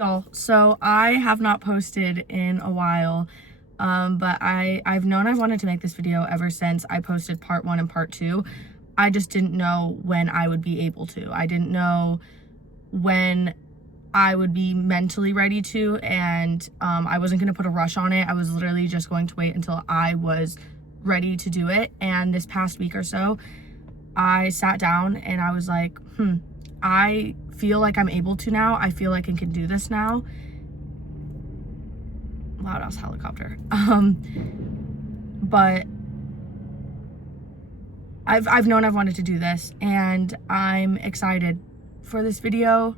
Y'all, so I have not posted in a while, but I've known I wanted to make this video ever since I posted part 1 and part 2. I just didn't know when I would be able to. I didn't know when I would be mentally ready to, and I wasn't going to put a rush on it. I was literally just going to wait until I was ready to do it. And this past week or so, I sat down and I was like, I feel like I'm able to now. I feel like I can do this now. Loud ass helicopter. But I've known I've wanted to do this, and I'm excited for this video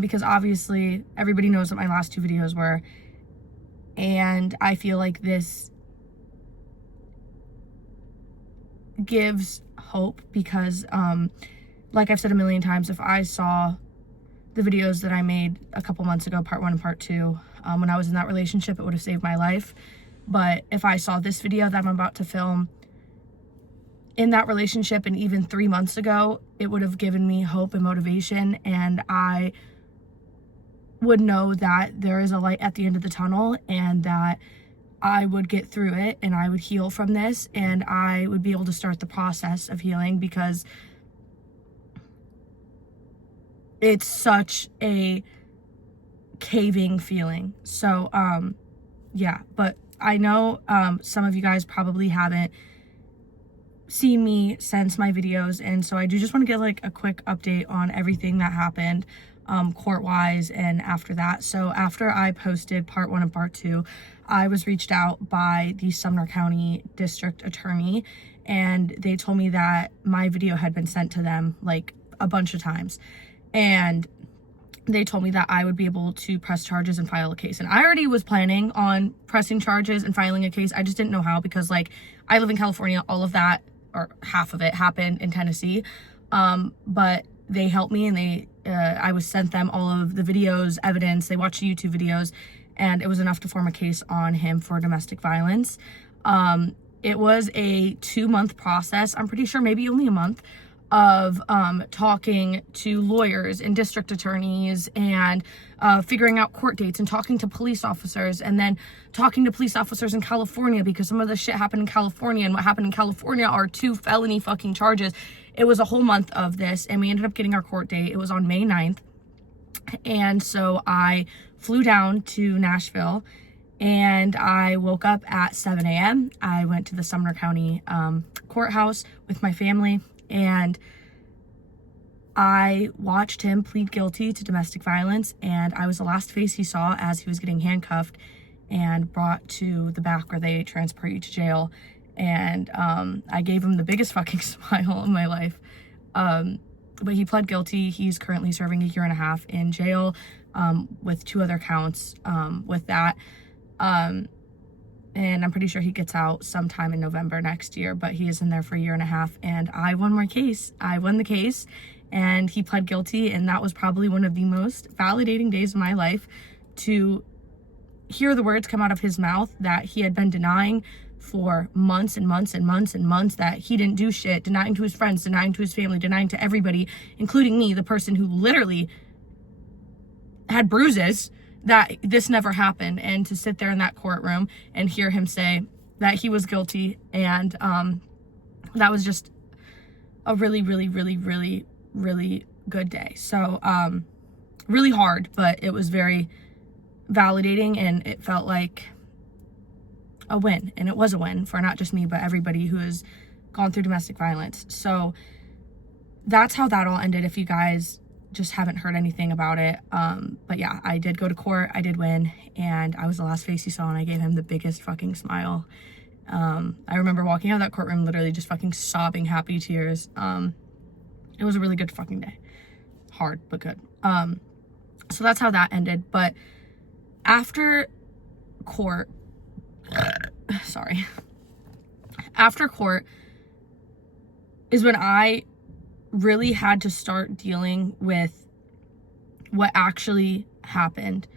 because obviously everybody knows what my last 2 videos were, and I feel like this gives hope because like I've said a million times, if I saw the videos that I made a couple months ago, part 1 and part 2, when I was in that relationship, it would have saved my life. But if I saw this video that I'm about to film in that relationship and even 3 months ago, it would have given me hope and motivation, and I would know that there is a light at the end of the tunnel and that I would get through it and I would heal from this and I would be able to start the process of healing, because it's such a caving feeling. So yeah, but I know some of you guys probably haven't seen me since my videos, and so I do just want to get like a quick update on everything that happened court-wise and after that. So after I posted part 1 and part 2, I was reached out by the Sumner County District Attorney, and they told me that my video had been sent to them like a bunch of times, and they told me that I would be able to press charges and file a case. And I already was planning on pressing charges and filing a case. I just didn't know how, because like I live in California, all of that, or half of it, happened in Tennessee. But they helped me, and I was sent them all of the videos, evidence. They watched the YouTube videos, and it was enough to form a case on him for domestic violence. It was a 2-month process. I'm pretty sure maybe only a month of talking to lawyers and district attorneys and figuring out court dates and talking to police officers, and then talking to police officers in California, because some of the shit happened in California, and what happened in California are 2 felony fucking charges. It was a whole month of this, and we ended up getting our court date. It was on May 9th. And so I flew down to Nashville, and I woke up at 7 a.m. I went to the Sumner County courthouse with my family, and I watched him plead guilty to domestic violence, and I was the last face he saw as he was getting handcuffed and brought to the back where they transport you to jail. And I gave him the biggest fucking smile of my life. But he pled guilty. He's currently serving a 1.5 years in jail with 2 other counts with that. And I'm pretty sure he gets out sometime in November next year, but he is in there for a 1.5 years, and I won my case. I won the case, and he pled guilty, and that was probably one of the most validating days of my life, to hear the words come out of his mouth that he had been denying for months and months and months and months, that he didn't do shit, denying to his friends, denying to his family, denying to everybody, including me, the person who literally had bruises, that this never happened. And to sit there in that courtroom and hear him say that he was guilty, and that was just a really, really, really, really, really good day. So really hard, but it was very validating, and it felt like a win. And it was a win for not just me, but everybody who has gone through domestic violence. So that's how that all ended, if you guys just haven't heard anything about it. But yeah, I did go to court, I did win, and I was the last face he saw, and I gave him the biggest fucking smile. I remember walking out of that courtroom literally just fucking sobbing happy tears. It was a really good fucking day. Hard, but good. So that's how that ended. But after court, after court is when I really had to start dealing with what actually happened.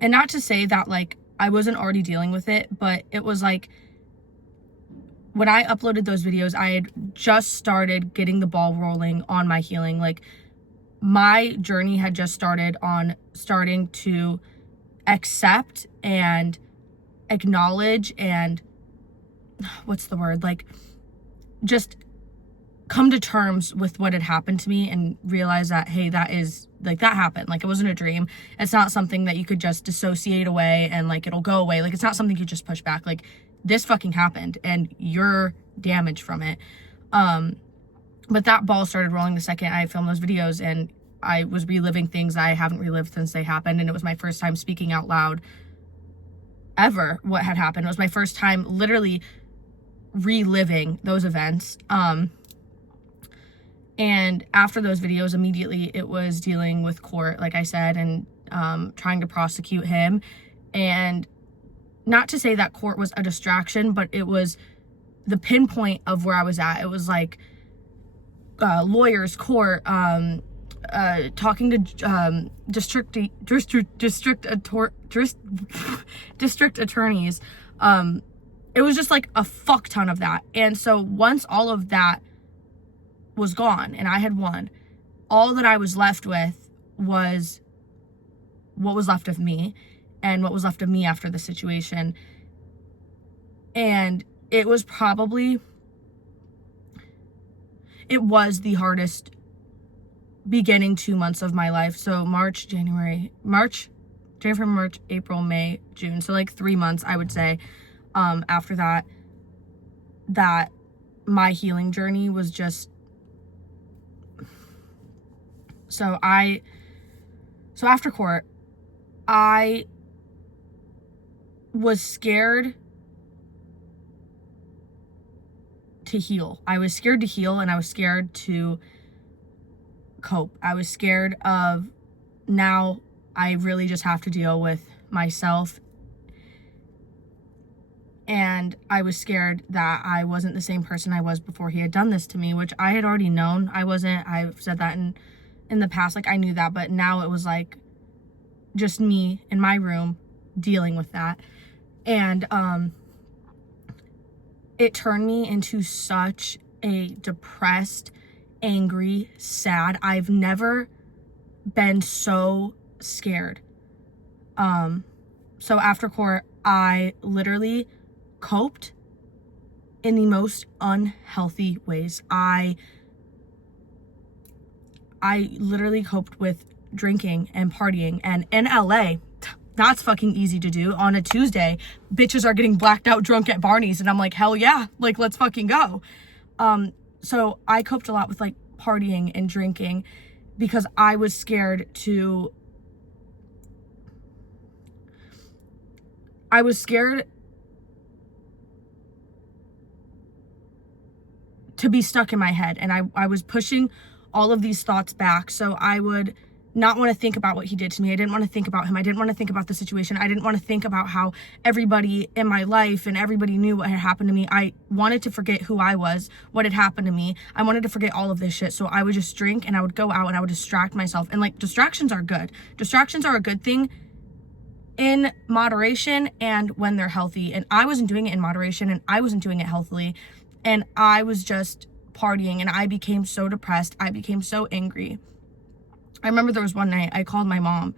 And not to say that like I wasn't already dealing with it, but it was like when I uploaded those videos, I had just started getting the ball rolling on my healing. Like my journey had just started on starting to accept and acknowledge and what's the word, like, just come to terms with what had happened to me and realize that, hey, that is, like, that happened. Like, it wasn't a dream. It's not something that you could just dissociate away and, like, it'll go away. Like, it's not something you just push back. Like, this fucking happened and you're damaged from it. But that ball started rolling the second I filmed those videos, and I was reliving things I haven't relived since they happened. And it was my first time speaking out loud ever what had happened. It was my first time literally reliving those events. And after those videos, immediately it was dealing with court, like I said, and trying to prosecute him. And not to say that court was a distraction, but it was the pinpoint of where I was at. It was like lawyers, court, talking to district attorneys. It was just like a fuck ton of that. And so once all of that was gone and I had won, all that I was left with was what was left of me and what was left of me after the situation. And it was the hardest beginning 2 months of my life. So January, March, April, May, June. So like 3 months, I would say, after that my healing journey was just, so after court, I was scared to heal. I was scared to heal, and I was scared to cope. I was scared of, now I really just have to deal with myself. And I was scared that I wasn't the same person I was before he had done this to me, which I had already known I wasn't. I've said that in the past, like I knew that, but now it was like just me in my room dealing with that. And it turned me into such a depressed, angry, sad. I've never been so scared. So after court, I literally coped in the most unhealthy ways. I literally coped with drinking and partying. And in LA, that's fucking easy to do. On a Tuesday, bitches are getting blacked out drunk at Barney's, and I'm like, hell yeah, like, let's fucking go. So I coped a lot with like partying and drinking because I was scared to be stuck in my head, and I was pushing all of these thoughts back. So I would not want to think about what he did to me. I didn't want to think about him. I didn't want to think about the situation. I didn't want to think about how everybody in my life and everybody knew what had happened to me. I wanted to forget who I was, what had happened to me. I wanted to forget all of this shit. So I would just drink, and I would go out and I would distract myself. And like, distractions are good. Distractions are a good thing in moderation and when they're healthy. And I wasn't doing it in moderation, and I wasn't doing it healthily. And I was just partying, and I became so depressed. I became so angry. I remember there was one night I called my mom,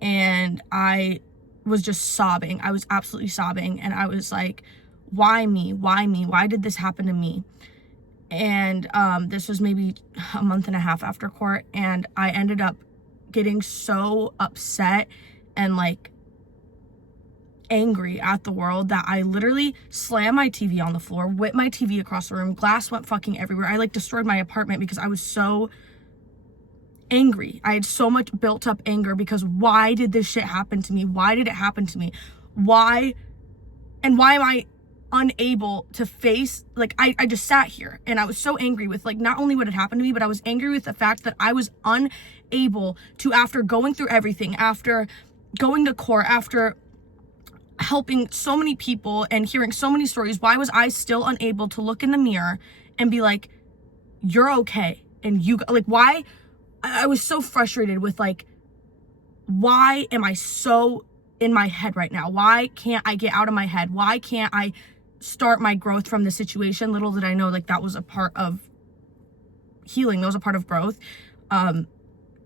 and I was just sobbing. I was absolutely sobbing. And I was like, why me? Why me? Why did this happen to me? And this was maybe a month and a half after court. And I ended up getting so upset and like angry at the world that I literally slammed my TV on the floor, whipped my TV across the room, glass went fucking everywhere. I like destroyed my apartment because I was so angry. I had so much built up anger because why did this shit happen to me? Why did it happen to me? Why am I unable to face, like, I just sat here and I was so angry with like not only what had happened to me, but I was angry with the fact that I was unable to, after going through everything, after going to court, after helping so many people and hearing so many stories, why was I still unable to look in the mirror and be like, you're okay? And you, like, why? I was so frustrated with like, why am I so in my head right now? Why can't I get out of my head? Why can't I start my growth from the situation? Little did I know, like, that was a part of healing. That was a part of growth.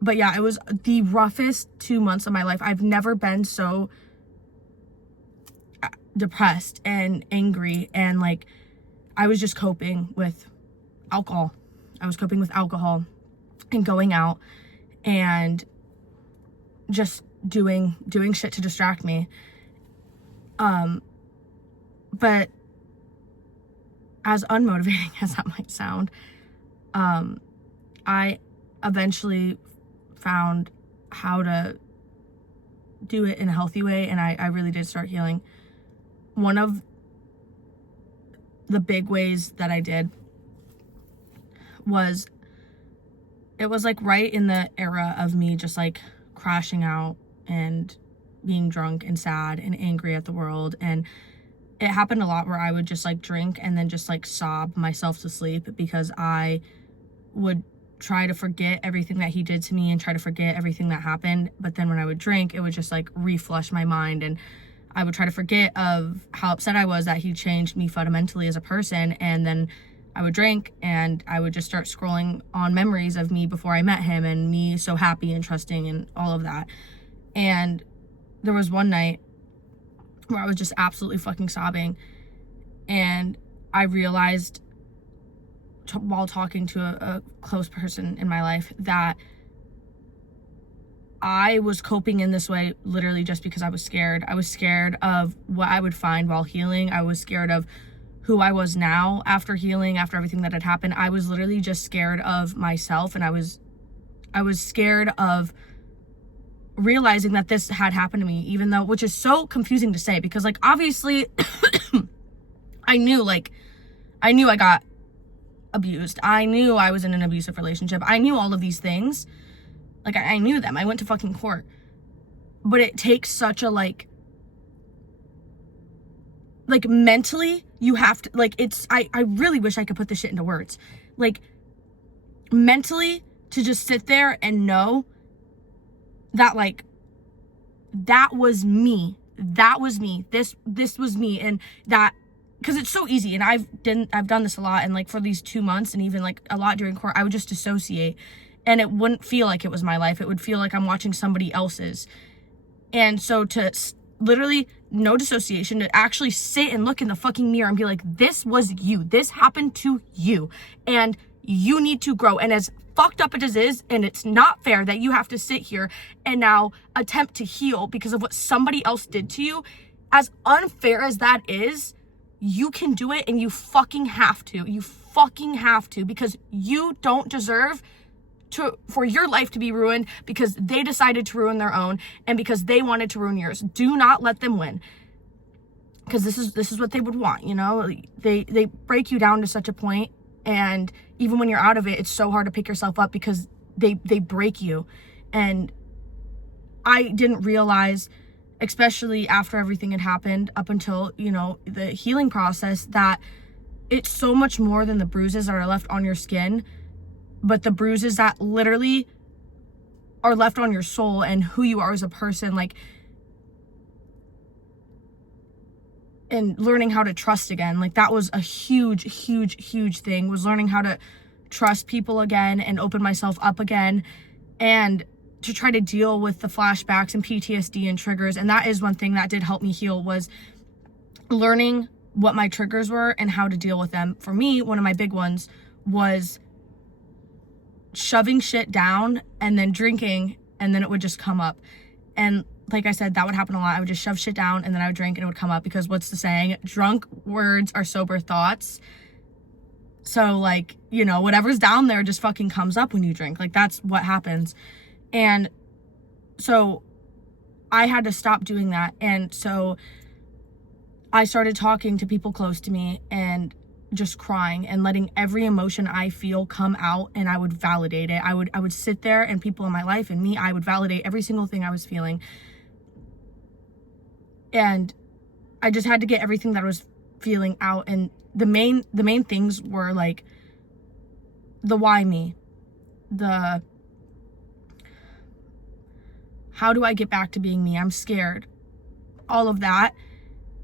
But yeah, it was the roughest 2 months of my life. I've never been so depressed and angry, and like I was just coping with alcohol. I was coping with alcohol and going out and just doing shit to distract me. But as unmotivating as that might sound, I eventually found how to do it in a healthy way, and I really did start healing. One of the big ways that I did was, it was like right in the era of me just like crashing out and being drunk and sad and angry at the world. And it happened a lot where I would just like drink and then just like sob myself to sleep, because I would try to forget everything that he did to me and try to forget everything that happened. But then when I would drink, it would just like reflush my mind, and I would try to forget of how upset I was that he changed me fundamentally as a person. And then I would drink and I would just start scrolling on memories of me before I met him, and me so happy and trusting and all of that. And there was one night where I was just absolutely fucking sobbing, and I realized while talking to a close person in my life that I was coping in this way literally just because I was scared. I was scared of what I would find while healing. I was scared of who I was now after healing, after everything that had happened. I was literally just scared of myself, and I was scared of realizing that this had happened to me, even though, which is so confusing to say, because like obviously I knew I got abused. I knew I was in an abusive relationship. I knew all of these things. Like I knew them. I went to fucking court. But it takes such a like mentally, you have to, like, it's, I really wish I could put this shit into words. Like, mentally, to just sit there and know that, like, that was me. That was me. This was me. And that, because it's so easy. And I've done this a lot. And, like, for these 2 months and even, like, a lot during court, I would just dissociate. And it wouldn't feel like it was my life. It would feel like I'm watching somebody else's. And so to literally, no dissociation, to actually sit and look in the fucking mirror and be like, this was you. This happened to you. And you need to grow. And as fucked up as it is, and it's not fair that you have to sit here and now attempt to heal because of what somebody else did to you, as unfair as that is, you can do it, and you fucking have to. You fucking have to, because you don't deserve for your life to be ruined because they decided to ruin their own and because they wanted to ruin yours. Do not let them win, because this is what they would want, you know? They break you down to such a point, and even when you're out of it, it's so hard to pick yourself up because they break you. And I didn't realize, especially after everything had happened, up until, you know, the healing process, that it's so much more than the bruises that are left on your skin, but the bruises that literally are left on your soul and who you are as a person. Like, and learning how to trust again. Like, that was a huge thing, was learning how to trust people again and open myself up again, and to try to deal with the flashbacks and PTSD and triggers. And that is one thing that did help me heal, was learning what my triggers were and how to deal with them. For me, one of my big ones was shoving shit down and then drinking, and then it would just come up. And like I said, that would happen a lot. I would just shove shit down and then I would drink and it would come up, because what's the saying? Drunk words are sober thoughts. So, like, you know, whatever's down there just fucking comes up when you drink. Like, that's what happens. And so I had to stop doing that. And so I started talking to people close to me and just crying and letting every emotion I feel come out, and I would validate it. I would sit there, and people in my life and me, I would validate every single thing I was feeling. And I just had to get everything that I was feeling out. And the main things were like the why me, the how do I get back to being me? I'm scared. All of that.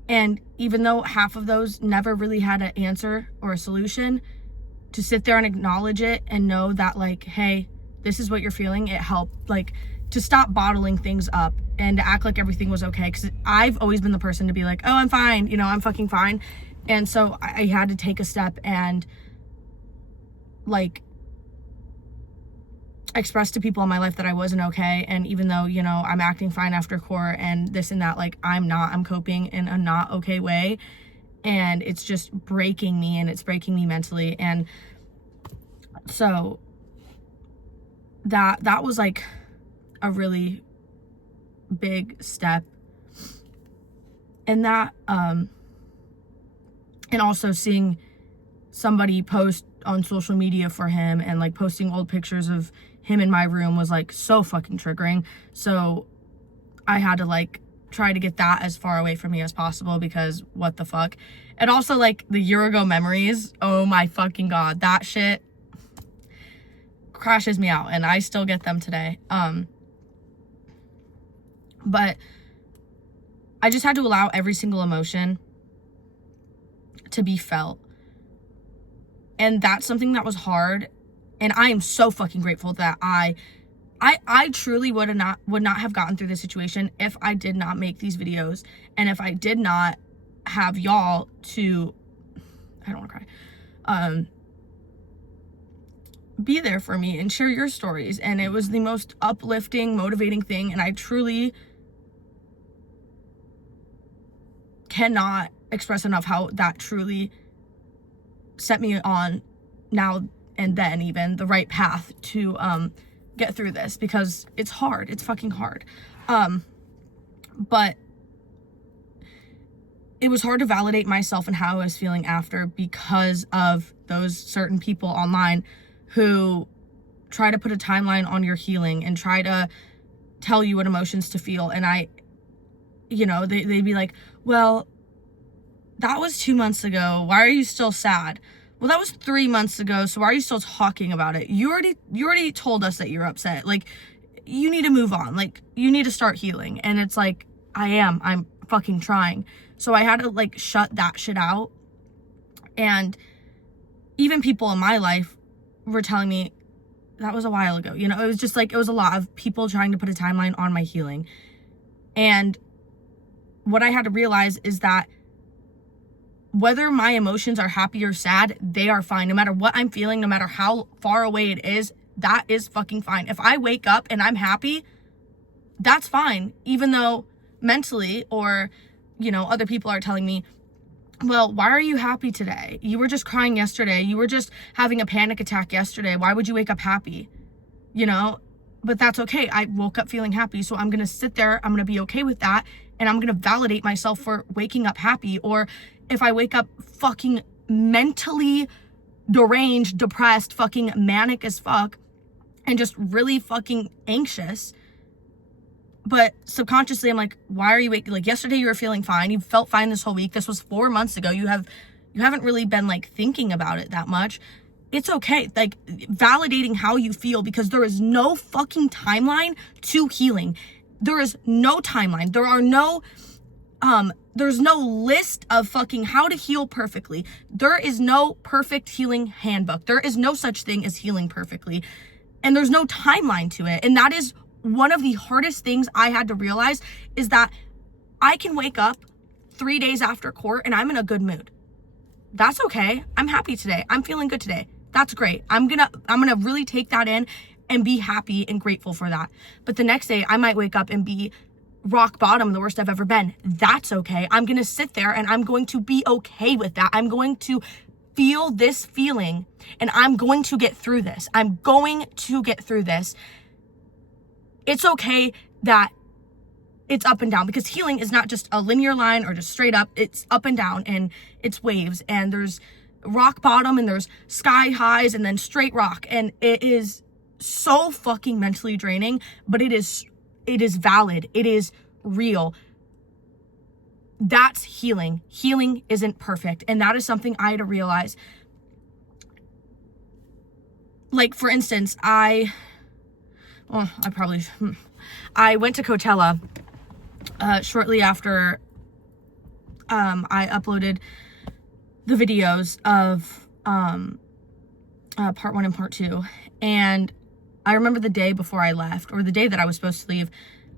And even though half of those never really had an answer or a solution, to sit there and acknowledge it and know that, like, hey, this is what you're feeling, it helped, like, to stop bottling things up and to act like everything was okay. Because I've always been the person to be like, oh, I'm fine, you know, I'm fucking fine. And so I had to take a step and, like, express to people in my life that I wasn't okay. And even though, you know, I'm acting fine after court and this and that, like, I'm coping in a not okay way. And it's just breaking me, and it's breaking me mentally. And so that was like a really big step. And that, and also seeing somebody post on social media for him and like posting old pictures of him in my room was like so fucking triggering. So I had to like try to get that as far away from me as possible, because what the fuck. And also, like, the year ago memories, oh my fucking god, that shit crashes me out, and I still get them today. But I just had to allow every single emotion to be felt. And that's something that was hard. And I am so fucking grateful that I truly would not have gotten through this situation if I did not make these videos, and if I did not have y'all to, I don't want to cry, be there for me and share your stories. And it was the most uplifting, motivating thing. And I truly cannot express enough how that truly set me on, now and then, even the right path to get through this, because it's hard. It's fucking hard. But it was hard to validate myself and how I was feeling after, because of those certain people online who try to put a timeline on your healing and try to tell you what emotions to feel. And I, you know, they'd be like, well, that was 2 months ago. Why are you still sad? Well, that was 3 months ago. So why are you still talking about it? You already told us that you're upset. Like, you need to move on. Like, you need to start healing. And it's like, I'm fucking trying. So I had to like shut that shit out. And even people in my life were telling me that was a while ago. You know, it was just like, it was a lot of people trying to put a timeline on my healing. And what I had to realize is that whether my emotions are happy or sad, they are fine. No matter what I'm feeling, no matter how far away it is, that is fucking fine. If I wake up and I'm happy, that's fine. Even though mentally, or, you know, other people are telling me, well, why are you happy today? You were just crying yesterday. You were just having a panic attack yesterday. Why would you wake up happy? You know, but that's okay. I woke up feeling happy. So I'm going to sit there. I'm going to be okay with that. And I'm going to validate myself for waking up happy. Or if I wake up fucking mentally deranged, depressed, fucking manic as fuck, and just really fucking anxious, but subconsciously I'm like, why are you waking? Like, yesterday you were feeling fine. You felt fine this whole week. This was 4 months ago. You haven't really been like thinking about it that much. It's okay. Like, validating how you feel, because there is no fucking timeline to healing. There is no timeline. There are no, there's no list of fucking how to heal perfectly. There is no perfect healing handbook. There is no such thing as healing perfectly. And there's no timeline to it. And that is one of the hardest things I had to realize, is that I can wake up 3 days after court and I'm in a good mood. That's okay. I'm happy today. I'm feeling good today. That's great. I'm gonna really take that in and be happy and grateful for that. But the next day I might wake up and be rock bottom, the worst I've ever been. That's okay. I'm gonna sit there and I'm going to be okay with that. I'm going to feel this feeling and I'm going to get through this. I'm going to get through this. It's okay that it's up and down, because healing is not just a linear line or just straight up. It's up and down, and it's waves, and there's rock bottom, and there's sky highs, and then straight rock. And it is so fucking mentally draining, but it is valid. It is real. That's healing. Healing isn't perfect. And that is something I had to realize. Like, for instance, I went to Coachella shortly after I uploaded the videos of part 1 and part 2. And I remember the day before I left, or the day that I was supposed to leave,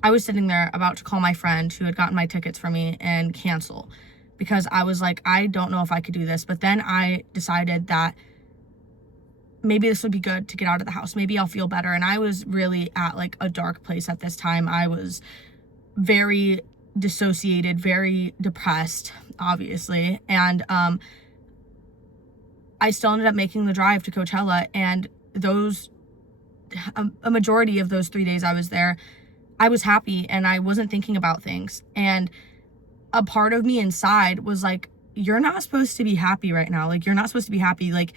I was sitting there about to call my friend who had gotten my tickets for me and cancel, because I was like, I don't know if I could do this. But then I decided that maybe this would be good to get out of the house. Maybe I'll feel better. And I was really at like a dark place at this time. I was very dissociated, very depressed, obviously. And I still ended up making the drive to Coachella, and a majority of those 3 days I was there, I was happy and I wasn't thinking about things. And a part of me inside was like, you're not supposed to be happy right now. Like, you're not supposed to be happy. Like,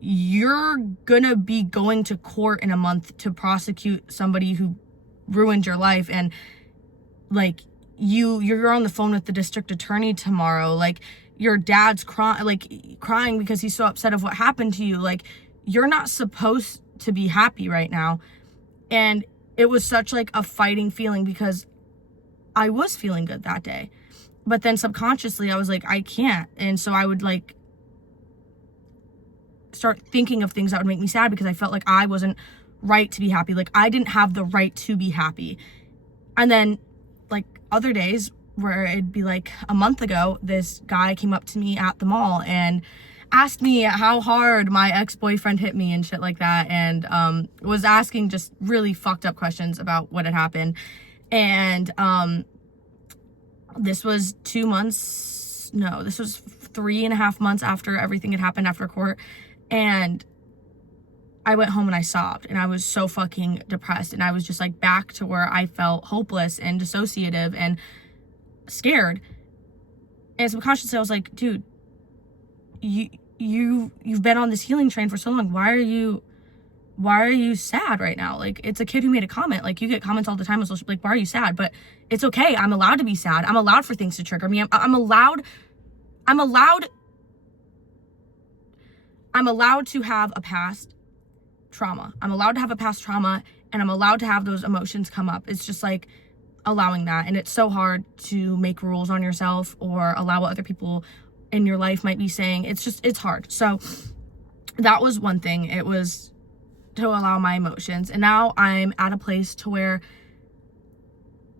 you're gonna be going to court in a month to prosecute somebody who ruined your life. And like, you're on the phone with the district attorney tomorrow. Like, your dad's crying because he's so upset of what happened to you. Like, you're not supposed to be happy right now. And it was such like a fighting feeling, because I was feeling good that day, but then subconsciously I was like, I can't. And so I would like start thinking of things that would make me sad, because I felt like I wasn't right to be happy. Like, I didn't have the right to be happy. And then like other days where it'd be like a month ago, this guy came up to me at the mall and asked me how hard my ex-boyfriend hit me and shit like that, and was asking just really fucked up questions about what had happened. And this was 3.5 months after everything had happened after court. And I went home and I sobbed, and I was so fucking depressed, and I was just like back to where I felt hopeless and dissociative and scared. And subconsciously I was like, dude, you've been on this healing train for so long. Why are you sad right now? Like, it's a kid who made a comment. Like, you get comments all the time on social, like, why are you sad? But it's okay. I'm allowed to be sad. I'm allowed for things to trigger me. I'm allowed to have a past trauma. I'm allowed to have a past trauma, and I'm allowed to have those emotions come up. It's just like allowing that. And it's so hard to make rules on yourself or allow what other people in your life might be saying. It's hard. So that was one thing. It was to allow my emotions. And now I'm at a place to where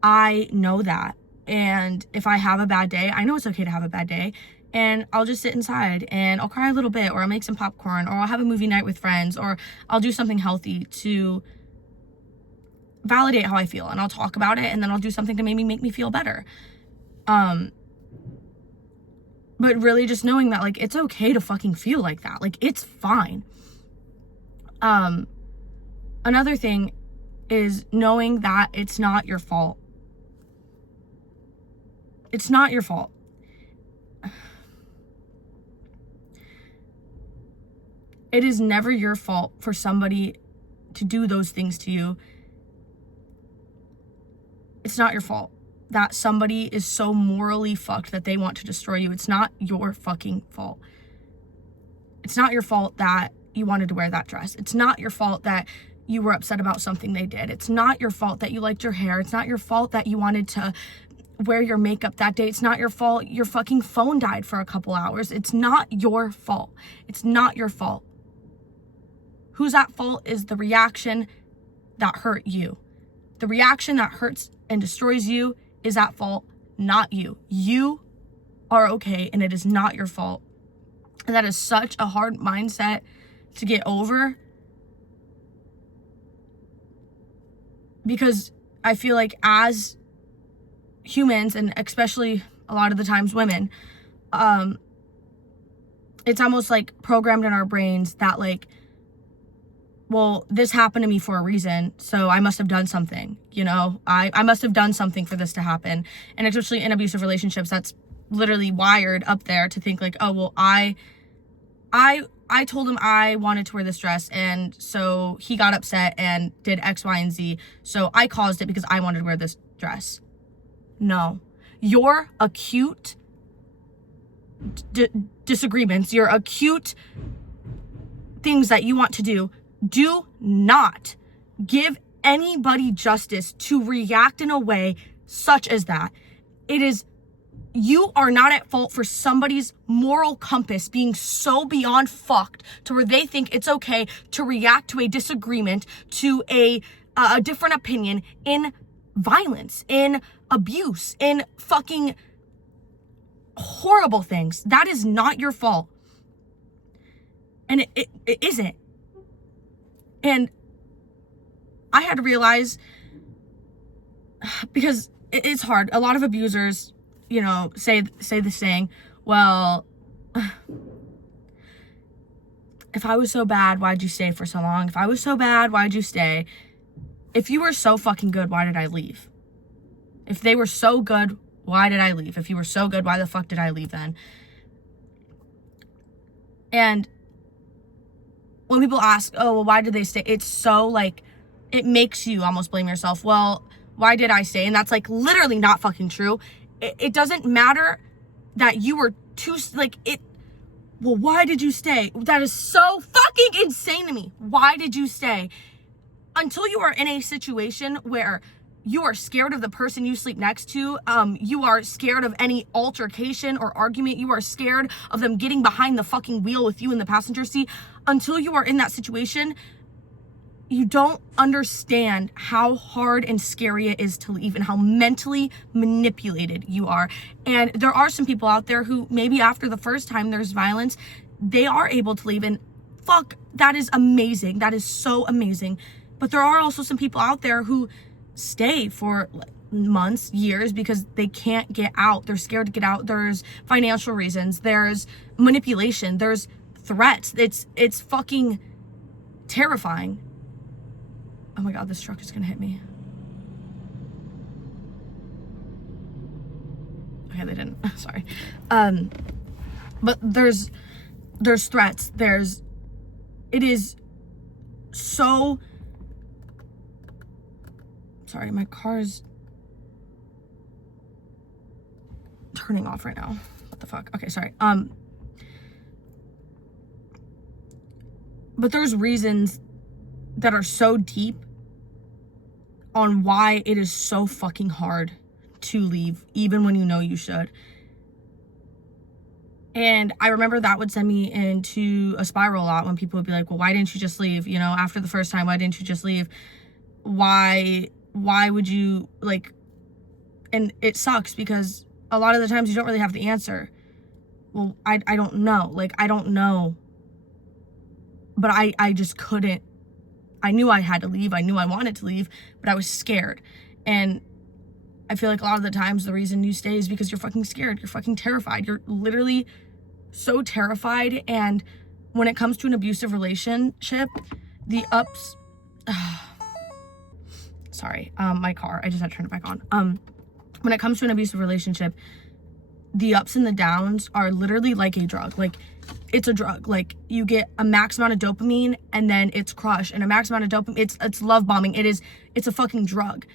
I know that. And if I have a bad day, I know it's okay to have a bad day. And I'll just sit inside and I'll cry a little bit, or I'll make some popcorn, or I'll have a movie night with friends, or I'll do something healthy to validate how I feel. And I'll talk about it, and then I'll do something to maybe make me feel better. But really just knowing that, like, it's okay to fucking feel like that. Like, it's fine. Another thing is knowing that it's not your fault. It's not your fault. It is never your fault for somebody to do those things to you. It's not your fault that somebody is so morally fucked that they want to destroy you. It's not your fucking fault. It's not your fault that you wanted to wear that dress. It's not your fault that you were upset about something they did. It's not your fault that you liked your hair. It's not your fault that you wanted to wear your makeup that day. It's not your fault your fucking phone died for a couple hours. It's not your fault. It's not your fault. Who's at fault is the reaction that hurt you. The reaction that hurts and destroys you is at fault, not you. You are okay, and it is not your fault. And that is such a hard mindset to get over, because I feel like as humans, and especially a lot of the times women, it's almost like programmed in our brains that, like, well, this happened to me for a reason, so I must have done something, you know? I must have done something for this to happen. And especially in abusive relationships, that's literally wired up there to think like, oh, well, I told him I wanted to wear this dress, and so he got upset and did X, Y, and Z, so I caused it because I wanted to wear this dress. No. Your acute disagreements, your acute things that you want to do not give anybody justice to react in a way such as that. It is You are not at fault for somebody's moral compass being so beyond fucked to where they think it's okay to react to a disagreement, to a different opinion in violence, in abuse, in fucking horrible things. That is not your fault. And it isn't. And I had to realize, because it's hard. A lot of abusers, you know, say the saying, well, if I was so bad, why'd you stay for so long? If I was so bad, why'd you stay? If you were so fucking good, why did I leave? If they were so good, why did I leave? If you were so good, why the fuck did I leave then? And when people ask, oh, well, why did they stay? It's so like, it makes you almost blame yourself. Well, why did I stay? And that's like literally not fucking true. It doesn't matter that you were too, like, well, why did you stay? That is so fucking insane to me. Why did you stay? Until you are in a situation where you are scared of the person you sleep next to, you are scared of any altercation or argument, you are scared of them getting behind the fucking wheel with you in the passenger seat. Until you are in that situation, you don't understand how hard and scary it is to leave and how mentally manipulated you are. And there are some people out there who maybe after the first time there's violence, they are able to leave, and fuck, that is amazing. That is so amazing. But there are also some people out there who stay for months, years, because they can't get out. They're scared to get out. There's financial reasons. There's manipulation. There's threats. It's fucking terrifying. Oh my God, this truck is gonna hit me. Okay, they didn't. Sorry. But there's threats. It is so. Sorry, my car's turning off right now. What the fuck? Okay, sorry. But there's reasons that are so deep on why it is so fucking hard to leave, even when you know you should. And I remember that would send me into a spiral a lot when people would be like, well, why didn't you just leave? You know, after the first time, why didn't you just leave? Why would you, like, and it sucks because a lot of the times you don't really have the answer. Well, I don't know. Like, I don't know. But I just couldn't. I knew I had to leave. I knew I wanted to leave, but I was scared. And I feel like a lot of the times the reason you stay is because you're fucking scared. You're fucking terrified. You're literally so terrified. And when it comes to an abusive relationship, the ups... Sorry, my car. I just had to turn it back on. When it comes to an abusive relationship, the ups and the downs are literally like a drug. Like, it's a drug. Like, you get a max amount of dopamine and then it's crush, and a max amount of dopamine, it's love bombing. It's a fucking drug.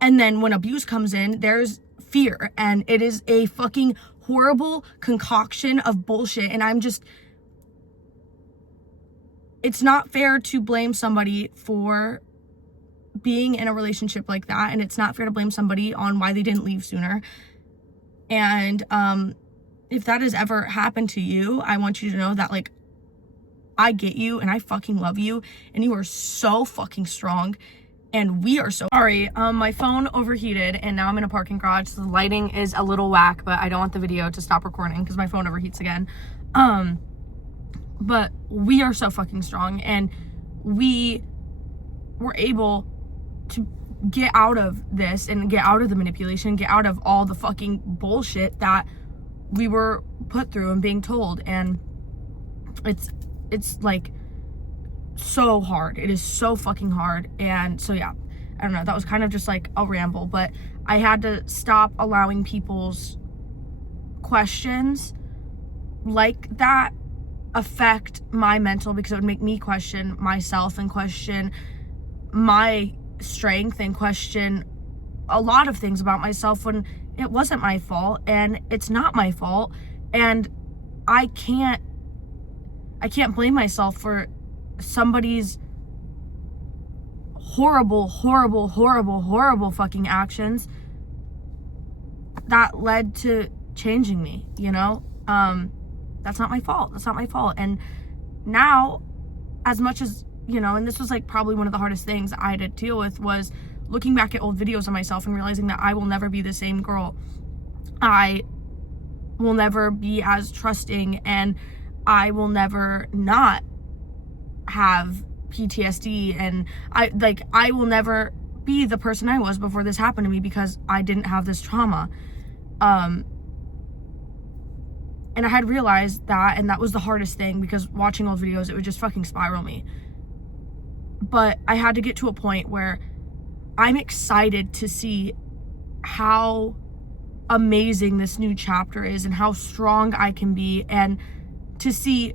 And then when abuse comes in, there's fear, and it is a fucking horrible concoction of bullshit. And it's not fair to blame somebody for being in a relationship like that, and it's not fair to blame somebody on why they didn't leave sooner. And if that has ever happened to you, I want you to know that, like, I get you and I fucking love you, and you are so fucking strong, and we are so sorry. My phone overheated, and now I'm in a parking garage, so the lighting is a little whack, but I don't want the video to stop recording because my phone overheats again. But we are so fucking strong, and we were able to get out of this and get out of the manipulation, get out of all the fucking bullshit that we were put through and being told. And it's like so hard. It is so fucking hard. And so yeah, I don't know, that was kind of just like a ramble, but I had to stop allowing people's questions like that affect my mental, because it would make me question myself and question my strength and question a lot of things about myself when it wasn't my fault, and it's not my fault, and I can't blame myself for somebody's horrible fucking actions that led to changing me, you know? That's not my fault. That's not my fault. And now, as much as, you know, and this was like probably one of the hardest things I had to deal with, was looking back at old videos of myself and realizing that I will never be the same girl. I will never be as trusting, and I will never not have PTSD, and I will never be the person I was before this happened to me because I didn't have this trauma. And I had realized that, and that was the hardest thing, because watching old videos, it would just fucking spiral me. But I had to get to a point where I'm excited to see how amazing this new chapter is and how strong I can be, and to see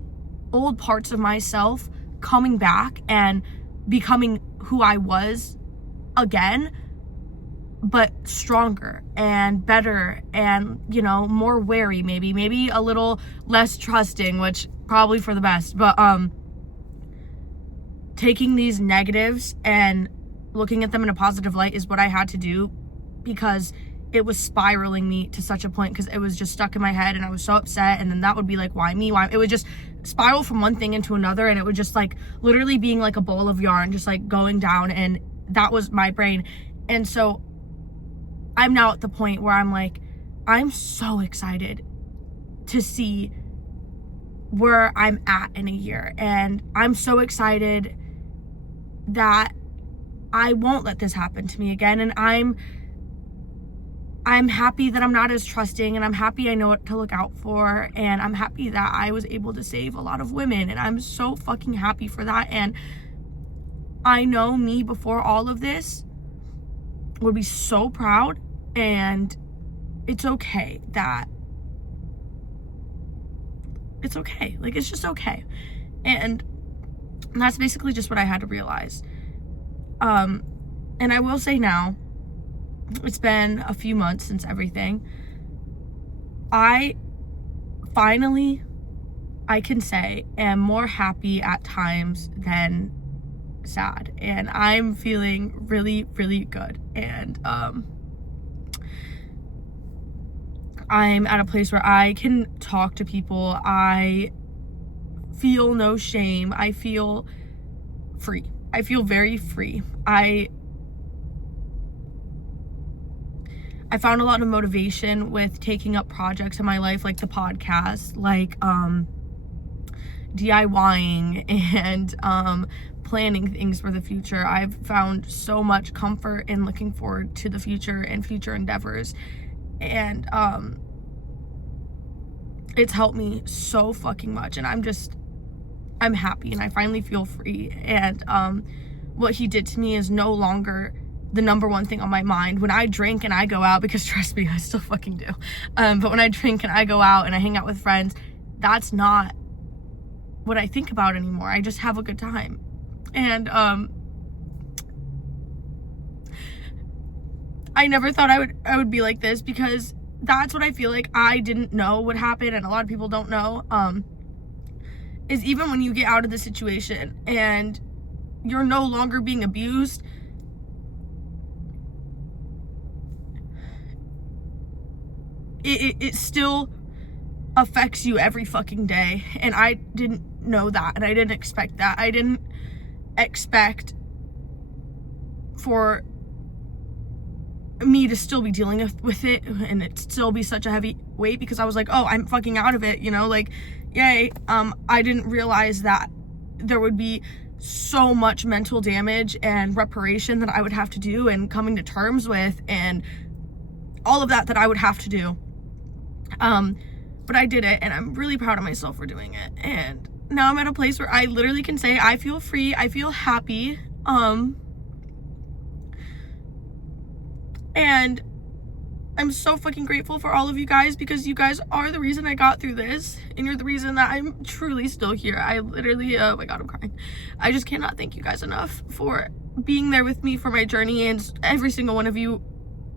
old parts of myself coming back and becoming who I was again, but stronger and better, and, you know, more wary, maybe a little less trusting, which probably for the best. But taking these negatives and looking at them in a positive light is what I had to do, because it was spiraling me to such a point, because it was just stuck in my head and I was so upset. And then that would be like, why me? Why? It would just spiral from one thing into another, and it would just like literally being like a bowl of yarn, just like going down. And that was my brain. And so I'm now at the point where I'm like, I'm so excited to see where I'm at in a year. And I'm so excited that I won't let this happen to me again. And I'm happy that I'm not as trusting, and I'm happy I know what to look out for, and I'm happy that I was able to save a lot of women, and I'm so fucking happy for that. And I know me before all of this would be so proud, and it's okay that it's okay. Like, it's just okay. And that's basically just what I had to realize. And I will say now, it's been a few months since everything. I finally, I can say, am more happy at times than sad. And I'm feeling really, really good. And I'm at a place where I can talk to people. I feel no shame. I feel free. I feel very free. I found a lot of motivation with taking up projects in my life, like the podcast, like DIYing, and planning things for the future. I've found so much comfort in looking forward to the future and future endeavors. And it's helped me so fucking much. And I'm happy, and I finally feel free. And what he did to me is no longer the number one thing on my mind. When I drink and I go out, because trust me, I still fucking do. But when I drink and I go out and I hang out with friends, that's not what I think about anymore. I just have a good time. And I never thought I would be like this, because that's what I feel like I didn't know would happen, and a lot of people don't know, is even when you get out of the situation and you're no longer being abused, it still affects you every fucking day. And I didn't know that, and I didn't expect that. I didn't expect for me to still be dealing with it, and it still be such a heavy weight, because I was like, oh, I'm fucking out of it, you know, like, yay. I didn't realize that there would be so much mental damage and reparation that I would have to do, and coming to terms with, and all of that I would have to do. But I did it, and I'm really proud of myself for doing it. And now I'm at a place where I literally can say I feel free, I feel happy, and I'm so fucking grateful for all of you guys, because you guys are the reason I got through this, and you're the reason that I'm truly still here. I literally, oh my God, I'm crying. I just cannot thank you guys enough for being there with me for my journey, and every single one of you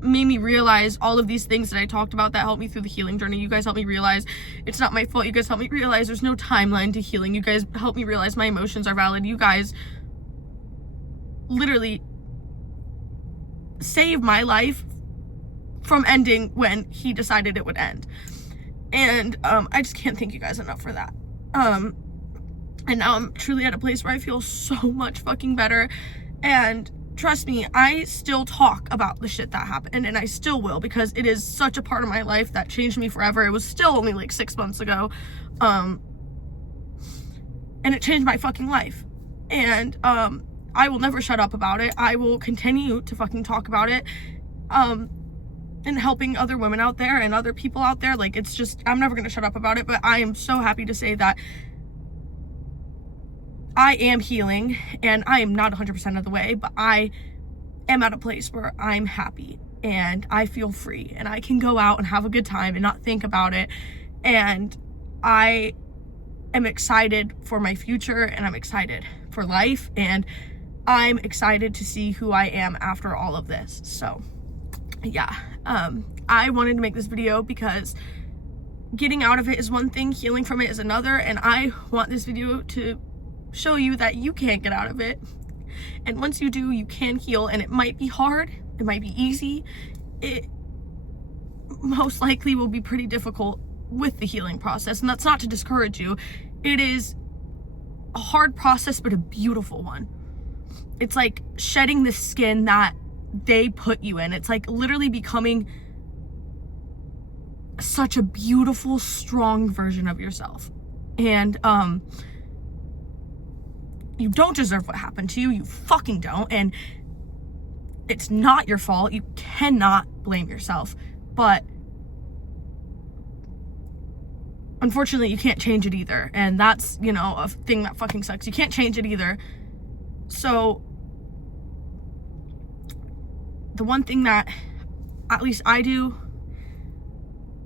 made me realize all of these things that I talked about that helped me through the healing journey. You guys helped me realize it's not my fault. You guys helped me realize there's no timeline to healing. You guys helped me realize my emotions are valid. You guys literally saved my life from ending when he decided it would end. And I just can't thank you guys enough for that. And now I'm truly at a place where I feel so much fucking better. And trust me, I still talk about the shit that happened, and I still will, because it is such a part of my life that changed me forever. It was still only like 6 months ago. And it changed my fucking life. And I will never shut up about it. I will continue to fucking talk about it. And helping other women out there and other people out there. Like, it's just, I'm never gonna shut up about it. But I am so happy to say that I am healing, and I am not 100% of the way, but I am at a place where I'm happy and I feel free and I can go out and have a good time and not think about it. And I am excited for my future, and I'm excited for life, and I'm excited to see who I am after all of this. So yeah, I wanted to make this video because getting out of it is one thing, healing from it is another, and I want this video to show you that you can't get out of it, and once you do, you can heal. And it might be hard, it might be easy, it most likely will be pretty difficult with the healing process, and that's not to discourage you. It is a hard process, but a beautiful one. It's like shedding the skin that they put you in. It's like literally becoming such a beautiful, strong version of yourself. And you don't deserve what happened to you. You fucking don't. And it's not your fault. You cannot blame yourself. But unfortunately, you can't change it either. And that's, you know, a thing that fucking sucks. You can't change it either. So the one thing that at least I do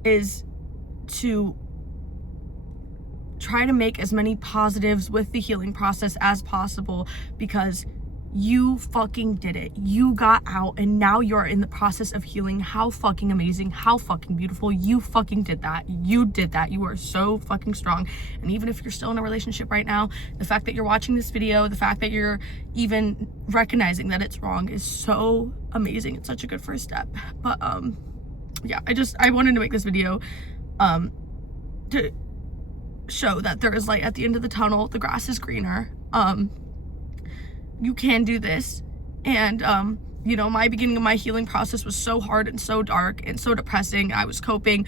is to try to make as many positives with the healing process as possible, because you fucking did it. You got out, and now you're in the process of healing. How fucking amazing, how fucking beautiful. You fucking did that. You did that. You are so fucking strong. And even if you're still in a relationship right now, the fact that you're watching this video, the fact that you're even recognizing that it's wrong is so amazing. It's such a good first step. But yeah, I wanted to make this video to show that there is light at the end of the tunnel. The grass is greener. You can do this. And you know, my beginning of my healing process was so hard and so dark and so depressing. I was coping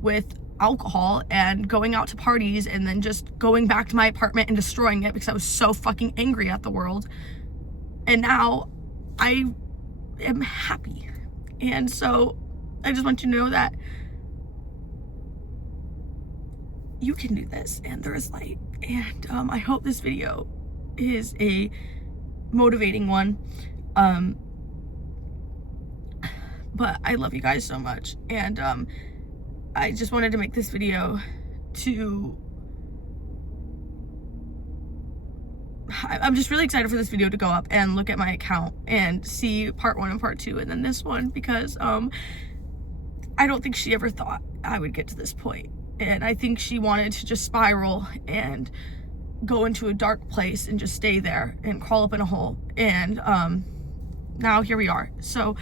with alcohol and going out to parties, and then just going back to my apartment and destroying it because I was so fucking angry at the world. And now I am happy. And so I just want you to know that you can do this, and there is light. And I hope this video is a motivating one. But I love you guys so much, and I just wanted to make this video to I'm just really excited for this video to go up and look at my account and see part 1 and part 2 and then this one, because I don't think she ever thought I would get to this point. And I think she wanted to just spiral and go into a dark place and just stay there and crawl up in a hole. And now here we are. So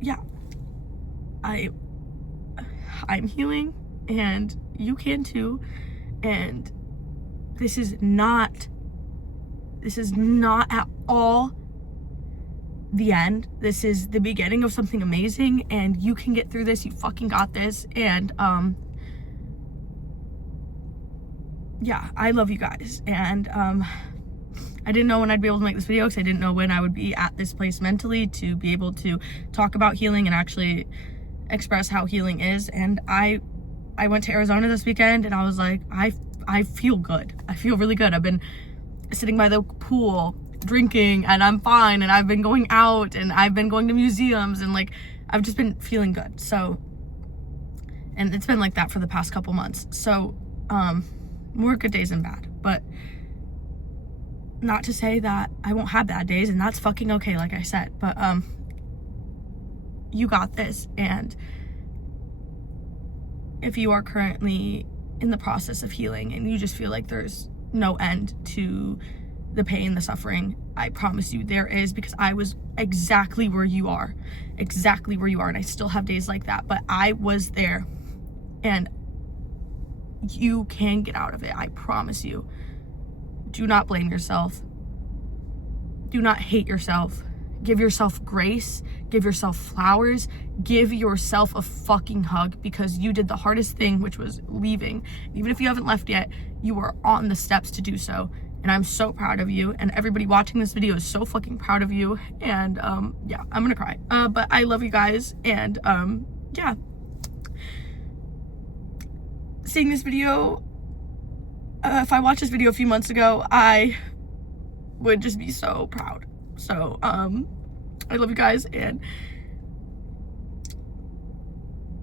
yeah, I'm healing, and you can too. And this is not at all the end. This is the beginning of something amazing, and you can get through this. You fucking got this. And yeah, I love you guys. And I didn't know when I'd be able to make this video, because I didn't know when I would be at this place mentally to be able to talk about healing and actually express how healing is. And I went to Arizona this weekend, and I was like, I feel good. I feel really good. I've been sitting by the pool drinking, and I'm fine, and I've been going out, and I've been going to museums, and like I've just been feeling good. So, and it's been like that for the past couple months. So more good days than bad, but not to say that I won't have bad days, and that's fucking okay, like I said. But you got this. And if you are currently in the process of healing and you just feel like there's no end to the pain, the suffering. I promise you there is, because I was exactly where you are. Exactly where you are. And I still have days like that. But I was there. And you can get out of it. I promise you. Do not blame yourself. Do not hate yourself. Give yourself grace. Give yourself flowers. Give yourself a fucking hug, because you did the hardest thing, which was leaving. Even if you haven't left yet, you are on the steps to do so. And I'm so proud of you. And everybody watching this video is so fucking proud of you. And yeah, I'm gonna cry. But I love you guys. And yeah. Seeing this video, if I watched this video a few months ago, I would just be so proud. So I love you guys, and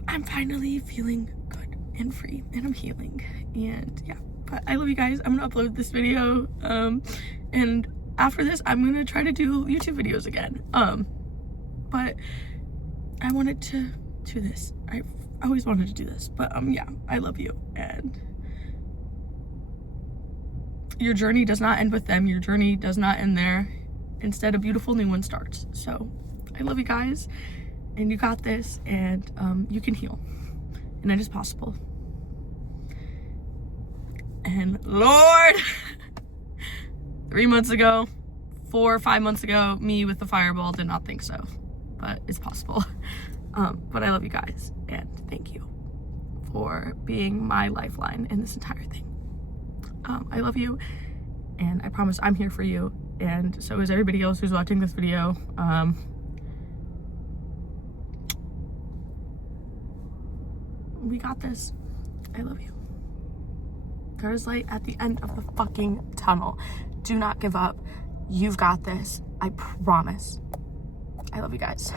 I'm finally feeling good and free, and I'm healing. And yeah, but I love you guys. I'm gonna upload this video, and after this I'm gonna try to do YouTube videos again. But I wanted to do this. I always wanted to do this. But yeah, I love you, and your journey does not end with them. Your journey does not end there. Instead, a beautiful new one starts. So I love you guys, and you got this, and you can heal, and it is possible. And Lord, 3 months ago, 4 or 5 months ago, me with the fireball did not think so, but it's possible. But I love you guys, and thank you for being my lifeline in this entire thing. I love you, and I promise I'm here for you, and so is everybody else who's watching this video. We got this. I love you. There is light at the end of the fucking tunnel. Do not give up. You've got this. I promise. I love you guys.